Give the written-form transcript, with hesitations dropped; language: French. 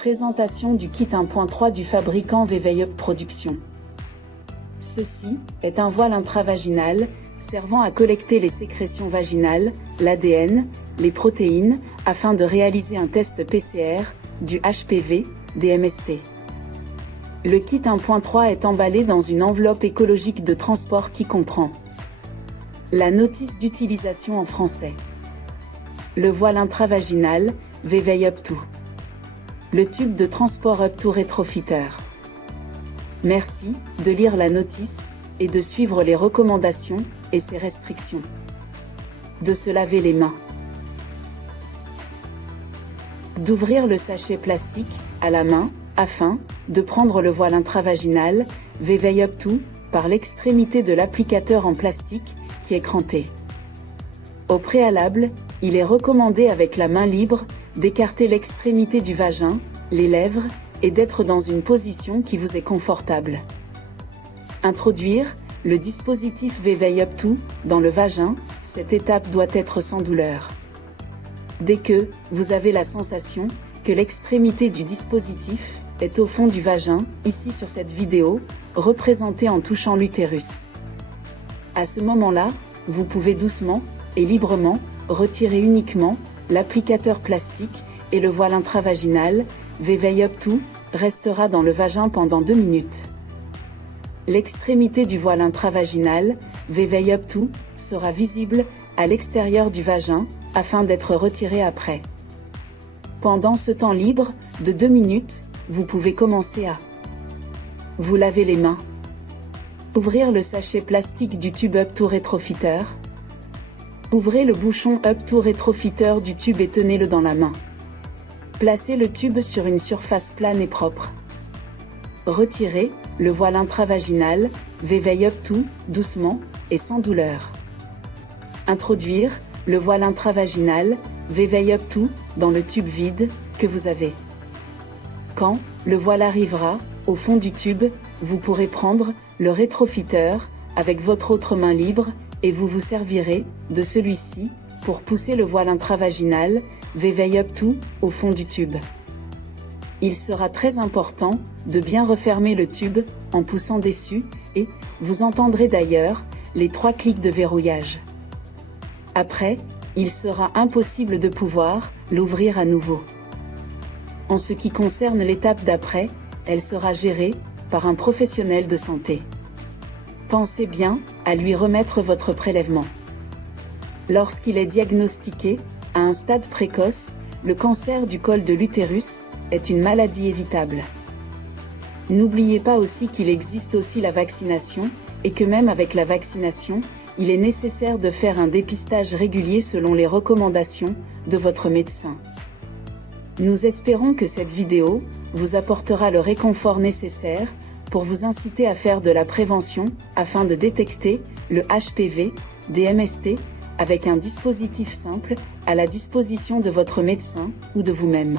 Présentation du kit 1.3 du fabricant VeVeYup Production. Ceci est un voile intravaginal servant à collecter les sécrétions vaginales, l'ADN, les protéines, afin de réaliser un test PCR, du HPV, des MST. Le kit 1.3 est emballé dans une enveloppe écologique de transport qui comprend la notice d'utilisation en français, le voile intravaginal, VeVeYup 2, le tube de transport Up to Retrofitter. Merci de lire la notice et de suivre les recommandations et ses restrictions. De se laver les mains. D'ouvrir le sachet plastique à la main afin de prendre le voile intravaginal VeVeYup 2 par l'extrémité de l'applicateur en plastique qui est cranté. Au préalable, il est recommandé avec la main libre d'écarter l'extrémité du vagin, les lèvres, et d'être dans une position qui vous est confortable. Introduire le dispositif VeVeYup 2 dans le vagin, cette étape doit être sans douleur. Dès que vous avez la sensation que l'extrémité du dispositif est au fond du vagin, ici sur cette vidéo, représentée en touchant l'utérus. À ce moment-là, vous pouvez doucement et librement retirer uniquement l'applicateur plastique et le voile intravaginal VeVeYup 2 restera dans le vagin pendant 2 minutes. L'extrémité du voile intravaginal VeVeYup 2 sera visible à l'extérieur du vagin afin d'être retiré après. Pendant ce temps libre de 2 minutes, vous pouvez commencer à vous laver les mains. Ouvrir le sachet plastique du tube Up to Retrofitter. Ouvrez le bouchon Up to Retrofitter du tube et tenez-le dans la main. Placez le tube sur une surface plane et propre. Retirez le voile intravaginal VeVeYup 2 doucement et sans douleur. Introduire le voile intravaginal VeVeYup 2 dans le tube vide que vous avez. Quand le voile arrivera au fond du tube, vous pourrez prendre le rétrofitter avec votre autre main libre et vous vous servirez de celui-ci pour pousser le voile intravaginal VeVeYup 2 au fond du tube. Il sera très important de bien refermer le tube en poussant dessus et vous entendrez d'ailleurs les 3 clics de verrouillage. Après, il sera impossible de pouvoir l'ouvrir à nouveau. En ce qui concerne l'étape d'après, elle sera gérée par un professionnel de santé. Pensez bien à lui remettre votre prélèvement. Lorsqu'il est diagnostiqué, à un stade précoce, le cancer du col de l'utérus est une maladie évitable. N'oubliez pas aussi qu'il existe aussi la vaccination, et que même avec la vaccination, il est nécessaire de faire un dépistage régulier selon les recommandations de votre médecin. Nous espérons que cette vidéo vous apportera le réconfort nécessaire pour vous inciter à faire de la prévention afin de détecter le HPV, des MST, avec un dispositif simple à la disposition de votre médecin ou de vous-même.